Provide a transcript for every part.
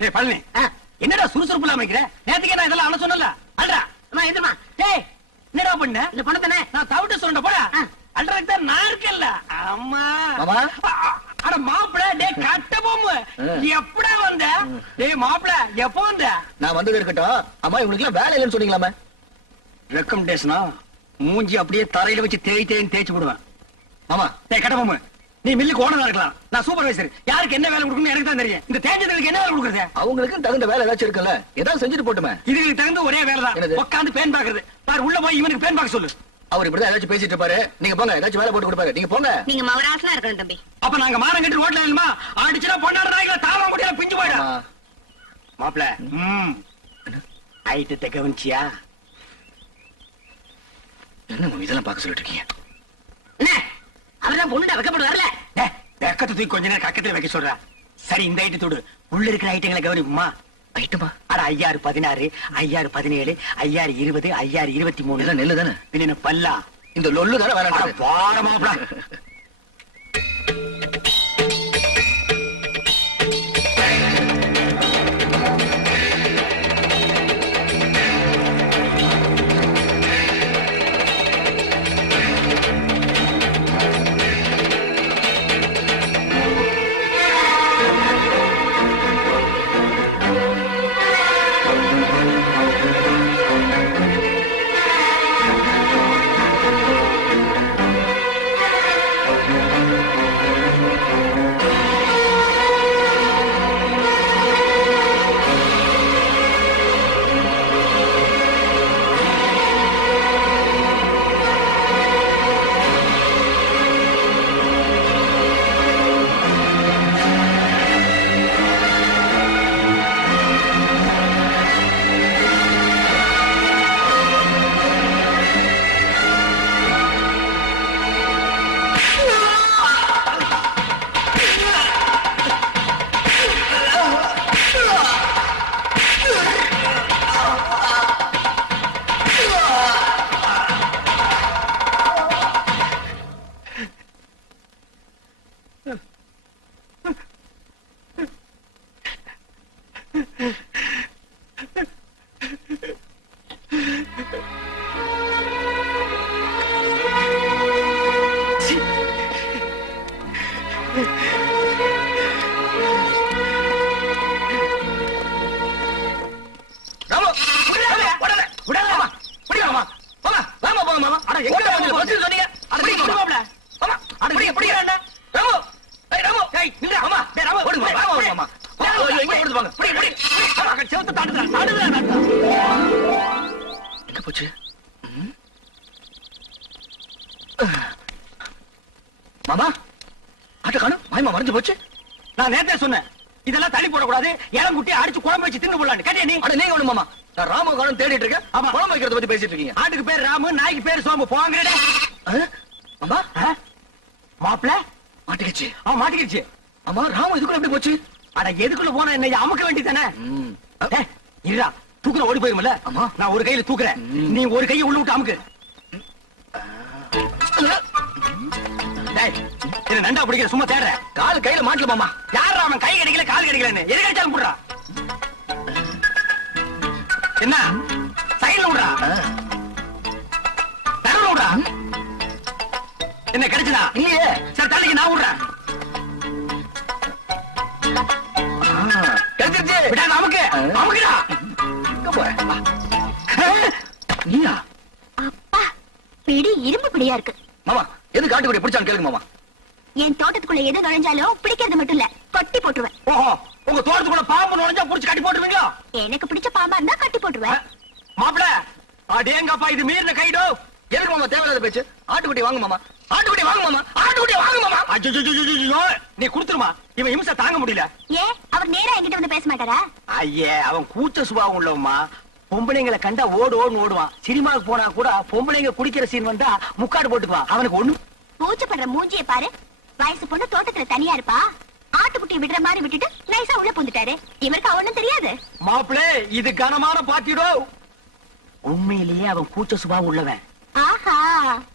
டேய் பழனி, என்னடா சுறுசுறுப்பு இல்லாம இருக்கிற? நேத்துக்கே நான் இதெல்லாம் அண்ணா சொன்னல. அல்றா நான் எதுமா? டேய் என்னடா பண்ண? இந்த பணத்தனே நான் தவிட்டு சொல்றேன் போடா. அல்றதுக்கு தான் நான் இருக்கேன்ல. அம்மா மாமா அட மாப்ள, டேய் கட்ட போமு எப்படா வந்த? டேய் மாப்ள எப்போ வந்த? நான் வந்தது இருக்கட்டும். அம்மா இவங்களுக்கு எல்லாம் வேலை இல்லைன்னு சொன்னீங்களாமே. ரெக்கமெண்டேஷனா மூஞ்சி அப்படியே தரையில வச்சு தேய்ச்சு விடுவேன். மாமா டேய் கட்ட போமு, நீ மில்லுக்கு ஓனரா இருக்கலாம், நான் சூப்பர்வைசர். யாருக்கு என்ன வேலை கொடுக்கணும் எனக்கு தான் தெரியும். இந்த தேஞ்சதுக்கு என்ன வேலை கொடுக்கறது? அவங்களுக்கு தகுந்த வேலை ஏதாச்சும் இருக்குல்ல, ஏதாவது செஞ்சுட்டு போட்டுமே. இதுக்கு தகுந்த ஒரே வேலை தான், உட்காந்து பேன் பாக்குறது. பாரு உள்ள போய் இவனுக்கு பேன் பாக்க சொல்லு. அவர் இப்படிதான் ஏதாச்சும் பேசிட்டு இருப்பாரு. நீங்க போங்க, ஏதாச்சும் வேலை போட்டு கொடுப்பாரு. நீங்க போங்க. நீங்க மவராசனா இருக்கணும் தம்பி. அப்ப நாங்க மானம் கட்டி ரோட்ல இல்லமா அடிச்சுனா பொண்ணாட நாய்களை தாவ முடியல பிஞ்சு போயிடும். மாப்ள ஐட்டத்தை கவனிச்சியா? என்ன இதெல்லாம் பார்க்க சொல்லிட்டு இருக்கீங்க? அவர்தான் பொண்ணுடா வைக்கப்படுவார்ல. வெக்கத்தை தூக்கி கொஞ்ச நேரம் கக்கத்துல வைக்க சொல்ற. சரி இந்த ஐட்டத்தோடு உள்ள இருக்கிற ஐட்டங்களை கவனிப்புமா? ஐட்டமா? அட 5016 5017 5020 5023 எல்லாம் நெல்லு தானே? பின்ன பல்லா இந்த லொல்லு தானே வர வார மாப்ள. மாமா ஆட்ட காணும், மாயமா மறைஞ்சு போச்சு. நான் நேத்தே சொன்னேன் இதெல்லாம் தள்ளி போடக்கூடாது, இளங்குட்டி அடிச்சு குழம்பு வச்சு தின்னு போடலான்னு. கேட்டியா நீ? அட நீங்க ஒண்ணு மாமா, நான் ராம காணும் தேடிட்டு இருக்கேன். ஆமா குழம்பு வைக்கிறத பத்தி பேசிட்டு இருக்கீங்க. ஆட்டுக்கு பேர் ராமு, நாய்க்கு பேர் சோம்பு. போங்கடா மாமா. மாப்பிள மாட்டிக்கிச்சு. மாட்டிக்கிச்சு. ஆமா ராமு இதுக்குள்ள எப்படி போச்சு? அட எதுக்குள்ள போனா என்ன, அமுக்க வேண்டியதானே. இருடா தூக்குற ஓடி போயிருமல்ல. நான் ஒரு கையில தூக்குறேன், நீ ஒரு கையை உள்ள விட்டு அமுக்கு. நண்டா பிடிக்கிற சும்மா தேடுற, கால் கையில மாட்டல மாமா. யாரா அவன் கை கிடைக்கல கால் கிடைக்கலன்னு எது கிடைச்சாலும் போடுறா. என்ன சைடுல விடுறா, தரவுல விடுறா. என்ன கிடைச்சதா? இல்லையே. சரி தள்ளிக்கு நான் விடுறேன். கிடைச்சிருச்சு. விடாத அமுக்கு, அமுக்குடா. எங்க போற? நீயா? அப்பா பிடி இரும்பு பிடியா இருக்கு. மாமா எது காட்டுக்குடி பிடிச்சான்னு கேளுங்க மாமா. என் தோட்டத்துக்குள்ள எது நுழைஞ்சாலும் பிடிக்கிறது மட்டும் இல்ல, கொட்டி போட்டுருவேன். ஓஹோ, உங்க தோட்டத்துக்குள்ள பாம்பு நுழைஞ்சா புடிச்சு கட்டி போட்டுருவீங்களா? எனக்கு பிடிச்ச பாம்பா இருந்தா கட்டி போட்டுருவேன். மாப்பிள அடேங்கப்பா, இது மீறின கைடோ. எதுக்கு மாமா தேவையில்லாத பேச்சு? ஆட்டுக்குட்டி வாங்க மாமா, ஆட்டுக்குட்டி வாங்க மாமா, ஆட்டுக்குட்டி வாங்க மாமா. அய்யோ நீ குடுத்துருமா, இவன் இம்சை தாங்க முடியல. ஏன் அவர் நேரா என்கிட்ட வந்து பேச மாட்டாரா? ஐயே அவன் கூச்ச சுபாவம் உள்ளவமா. பொம்பளைங்களை கண்டா ஓடுன்னு ஓடுவான். சினிமாவுக்கு போனா கூட பொம்பளைங்க குடிக்கிற சீன் வந்தா முக்காடு போட்டுக்குவான். அவனுக்கு ஒண்ணு பூச்சப்படுற மூஞ்சிய பாரு. வயசு பொண்ணு தோட்டத்துல தனியா இருப்பா, ஆட்டுக்குட்டி விடுற மாதிரி விட்டுட்டு நைசா உள்ள புந்துட்டாரு. இவருக்கு அவனும் தெரியாது. மாப்பிளே இது கனமான பாத்திடோ. உண்மையிலேயே அவன் கூச்ச சுபாவம் உள்ளவன். ஆஹா,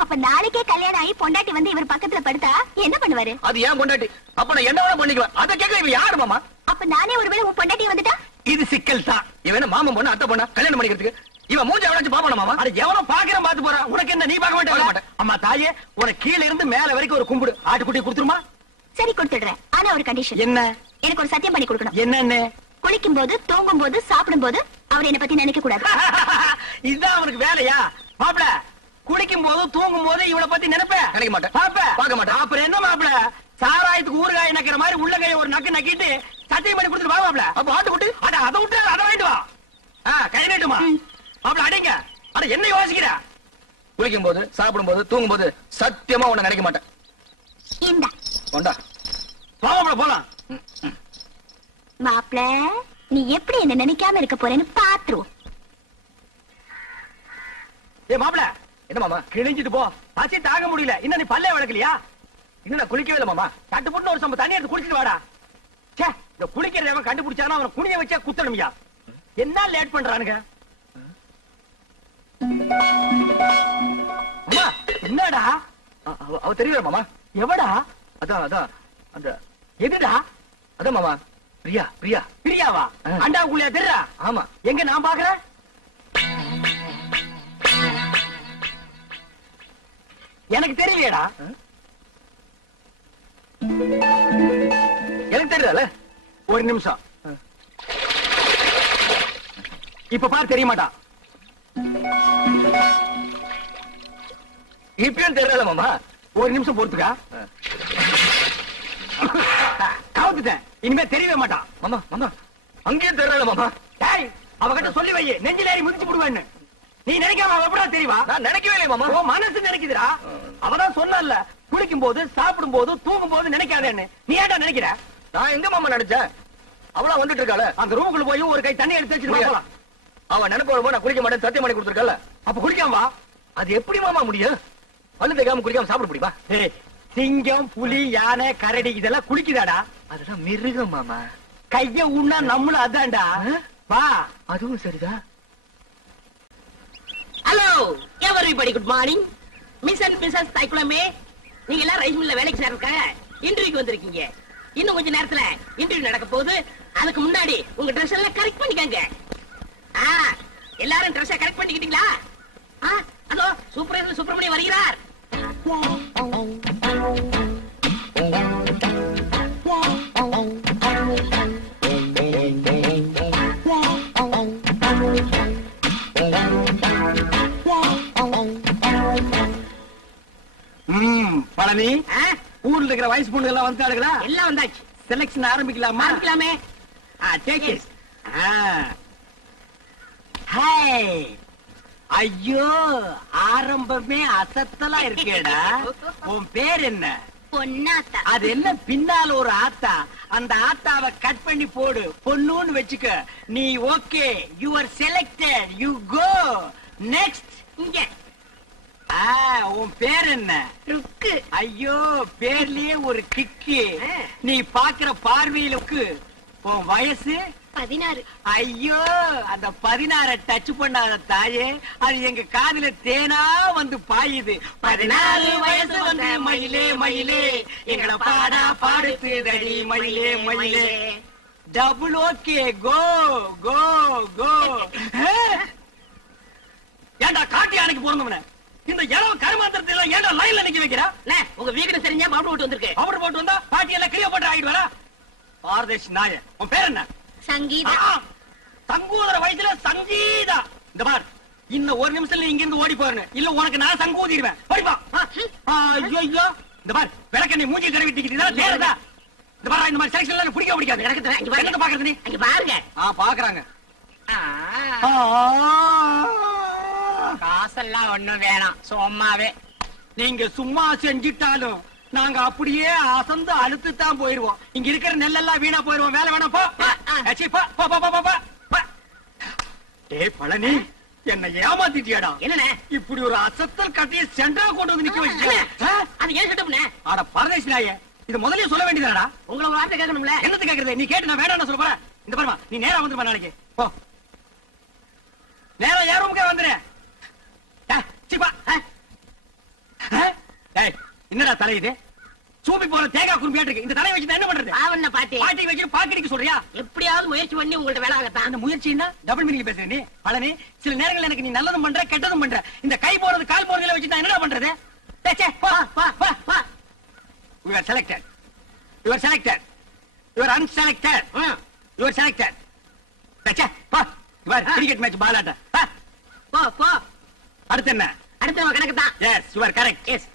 அப்ப நாளைக்கே கல்யாணம் ஆகி பொண்டாட்டி வந்து இவர் பக்கத்துல படுத்தா என்ன பண்ணுவாரு? அது ஏன் பொண்டாட்டி? அப்ப நான் என்ன வேணா பண்ணிக்குவேன். அத கேட்க இவன் யாரு மாமா? அப்ப நானே ஒருவேளை உன் பொண்டாட்டி வந்துட்டா? சிக்கல் தான். இவன் மாமன் பொண்ணு அத்தை பொண்ணா கல்யாணம் பண்ணிக்கிறதுக்கு இவன் மூஞ்சி எவனாச்சும் பாப்பானா மாமா? அட எவனோ பாக்குறேன் பாத்து போறான். உனக்கு என்ன, நீ பார்க்க பார்க்க மாட்டே? மாட்டேன். அம்மா தாயே, உனக்கு கீழ இருந்து மேல வரைக்கும் ஒரு கும்பிடு ஆட்டுக்குட்டி கொடுத்துருமா? சரி கொடுத்துடுறேன். ஆனா ஒரு கண்டிஷன். என்ன? எனக்கு ஒரு சத்தியம் பண்ணி கொடுக்கணும். என்னன்னு? குளிக்கும் போது, தூங்கும் போது, சாப்பிடும் போது அவர் என்ன பத்தி நினைக்க கூடாது. இதுதான் அவனுக்கு வேலையா? மாப்பிள, குளிக்கும் போது தூங்கும் போது இவளை பத்தி நினைப்பேன்? நினைக்க மாட்டேன். பார்க்க மாட்டேன். அப்புறம் என்ன மாப்பிள, சாராயத்துக்கு ஊறுகாய் நக்கிற மாதிரி உள்ள கைய ஒரு நக்கு நக்கிட்டு சத்தியம் பண்ணி கொடுத்துட்டு வா மாப்பிள. அப்ப ஆட்டுக்குட்டி அட அதை விட்டு அதை வாங்கிட்டு வா. கை நீட்டுமா மாப்பிள. அடிங்க. அட என்ன யோசிக்கிற? குளிக்கும் போது, சாப்பிடும் போது, தூங்கும் போது சத்தியமா உன்னை நினைக்க மாட்டேன். இந்த கொண்டா மாப்பிள போலாம். மாப்பிள, நீ எப்படி என்ன நினைக்காம இருக்க போறேன்னு பாத்துருவோம். ஏ மாப்பிள, என்ன மாமா? கிழிஞ்சிட்டு போ. பசி தாங்க முடியல. இன்னும் நீ பல்லே வளர்க்கலையா? இன்னும் நான் குளிக்கவே இல்லை மாமா. தட்டு போட்டு ஒரு சம்ப தண்ணி எடுத்து குடிச்சிட்டு வாடா. சே, இந்த குளிக்கிறவன் கண்டுபிடிச்சானா அவனை குனிய வச்சா குத்தணும்யா. என்ன லேட் பண்றானுங்க? அம்மா, என்னடா? அவ தெரியல மாமா. எவடா? அதான் அந்த எதுடா? அதான் மாமா, பிரியா பிரியா. பிரியாவா? ஆ. அண்டாவுக்குள்ளே தெரியறா? ஆமா. எங்க நான் பாக்குறேன்? எனக்கு தெரியலையேடா. எனக்கு தெரியல. ஒரு நிமிஷம். இப்ப பாரு, தெரிய மாட்டான். இப்பயும் தெரியல மாமா. ஒரு நிமிஷம் பொறுத்துக்கா. கவுத்துட்டேன். இனிமே தெரியவே மாட்டான். மாமா மாமா அங்கேயும் தெரியல மாமா. டேய், அவகிட்ட சொல்லி வை, நெஞ்சில ஏறி மிதிச்சு விடுவேன்னு. நீ நினைக்காம அவ எப்படா தெரியவா? நான் நினைக்கவே இல்லை மாமா. உன் மனசு நினைக்குதுடா. அவதான் சொன்னல, குளிக்கும் போது, சாப்பிடும் போது, தூங்கும் போது நினைக்காதேன்னு. நீ ஏன்டா நினைக்கிற? நான் எங்க மாமா நினைச்சேன்? அவளா வந்துட்டு இருக்காள. அந்த ரூமுக்குள்ள போய் ஒரு கை தண்ணி எடுத்து வச்சுட்டு போலாம். அவ நினைப்பு வரும்போது நான் குளிக்க மாட்டேன் சத்தியம் பண்ணி கொடுத்துருக்கல. அப்ப குளிக்காம வா. அது எப்படி மாமா முடியும்? பல்லு தேய்க்காம குளிக்காம சாப்பிட முடியுமா? டேய், சிங்கம், புலி, யானை, கரடி இதெல்லாம் குளிக்குதாடா? அதெல்லாம் மிருகம் மாமா. கைய உண்ணா நம்மளும் அதான்டா. வா. அதுவும் சரிதான். Hello everybody, good morning. Miss and missus தைக்குளமே, நீங்க எல்லாம் ரைஸ் மில்ல வேலைக்கு சேர்றதுக்காக இன்டர்வியூக்கு வந்திருக்கீங்க. இன்னும் கொஞ்ச நேரத்துல இன்டர்வியூ நடக்க போகுது. அதுக்கு முன்னாடி உங்க ட்ரெஸ் எல்லாம் கரெக்ட் பண்ணிக்கங்க. எல்லாரும் ட்ரெஸ் கரெக்ட் பண்ணிக்கிட்டீங்களா? அதோ சூப்பரேசன் சுப்பிரமணியம் வருகிறார். பழனி, ஊர்ல இருக்கிற வயசு பொண்ணு எல்லாம் வந்துட்டாளுங்களா? எல்லாம் வந்தாச்சு. செலக்ஷன் ஆரம்பிக்கலாமா? ஆரம்பிக்கலாமே. Take it. ஹாய். ஐயோ, ஆரம்பமே அசத்தலா இருக்கேடா. உன் பேர் என்ன? பொன்னாத்தா. அது என்ன பின்னால ஒரு ஆத்தா? அந்த ஆத்தாவை கட் பண்ணி போடு, பொண்ணுன்னு வச்சுக்க. நீ okay, you are selected, you go next. இங்க உன் பேர் என்ன? ருக்கு. ஐயோ, பேர்லயே ஒரு கிக்கு. நீ பாக்குற பார்வையிலுக்கு. உன் வயசு 16. ஐயோ, அந்த 16 டச் பண்ணாத தாயே, அது எங்க காதுல தேனா வந்து பாயுது. 16 வயசு வந்து மயிலே மயிலே எங்களை பாடா பாடுத்துதடி மயிலே மயிலே. டபுள் ஓகே, கோ கோ கோ. ஏண்டா காட்டி அன்னைக்கு பிறந்தவன இந்த இளவ கருமாந்திரத்தை எல்லாம் ஏண்டா லைன்ல நிக்க வைக்கிறா? உங்க வீடு தெரிஞ்சா பவுடர் போட்டு வந்திருக்கு. பவுடர் போட்டு வந்தா பாட்டி எல்லாம் கிளிய போட்டு ஆயிடுவாரா? பாரதேஷ் நாய. உன் பேர் என்ன? சங்கீதா. சங்கூதர வயசுல சங்கீதா. இந்த பார், இன்னும் ஒரு நிமிஷத்துல இங்க இருந்து ஓடி போறேன். இல்ல உனக்கு நான் சங்கூதிடுவேன். ஓடிப்பா. ஐயோ, இந்த பார், விளக்கண்ணி மூஞ்சி கழுவிட்டிக்கிட்டு இதெல்லாம் தேறதா? இந்த பார், இந்த மாதிரி செலக்ஷன் எல்லாம் பிடிக்க பிடிக்காது. எனக்கு பாக்குறது நீ அங்க பாருங்க. பாக்குறாங்க. காசெல்லாம் ஒண்ணும் வேணாம், சும்மாவே. நீங்க சும்மா செஞ்சிட்டாலும் நாங்க அப்படியே அசந்து அழுத்து தான் போயிருவோம். இங்க இருக்கிற நெல்லெல்லாம் வீணா போயிருவோம். வேலை வேணாம், போ. டேய் பழனி, என்ன ஏமாத்திட்டியாடா? என்னண்ணே இப்படி ஒரு அசத்தல் கட்டிய சென்டரா கொண்டு வந்து நிக்க வச்சியா? அது ஏன் சட்டம்னே? ஆட பரதேசி நாயே, இது முதல்லயே சொல்ல வேண்டியதாடா? உங்களை ஒரு வார்த்தை கேட்கணும்ல. என்னது கேக்குறது? நீ கேட்டு நான் வேண்டாம்னு சொல்ல போற? இந்த பாருமா, நீ நேரா வந்துருமா நாளைக்கு. போ, நேரா யார் ரூமுக்கே வந்துரு. சிப்பா. என்னடா தலை இது? சூப்பி போற தேங்காய் குறும்பியாட்டு இருக்கு. இந்த தலையை வச்சு என்ன பண்றது? பண்ண பாட்டி பாட்டி வச்சு பாக்கடிக்க சொல்றியா? எப்படியாவது முயற்சி பண்ணி உங்கள்ட்ட வேலை வாங்கத்தான். அந்த முயற்சின்னா டபுள் மீனிங் பேசுற நீ பழனி. சில நேரங்கள் எனக்கு நீ நல்லதும் பண்ற கெட்டதும் பண்ற. இந்த கை போறது கால் போறதுல வச்சு நான் என்னடா பண்றது? டேச்சே போ வா வா வா. You are selected. You are selected. You are unselected. You are selected. டேச்சே போ. இவர் கிரிக்கெட் மேட்ச் பால் ஆட்ட. போ போ. அடுத்து என்ன? அடுத்த கணக்கு தான். Yes, you are correct. S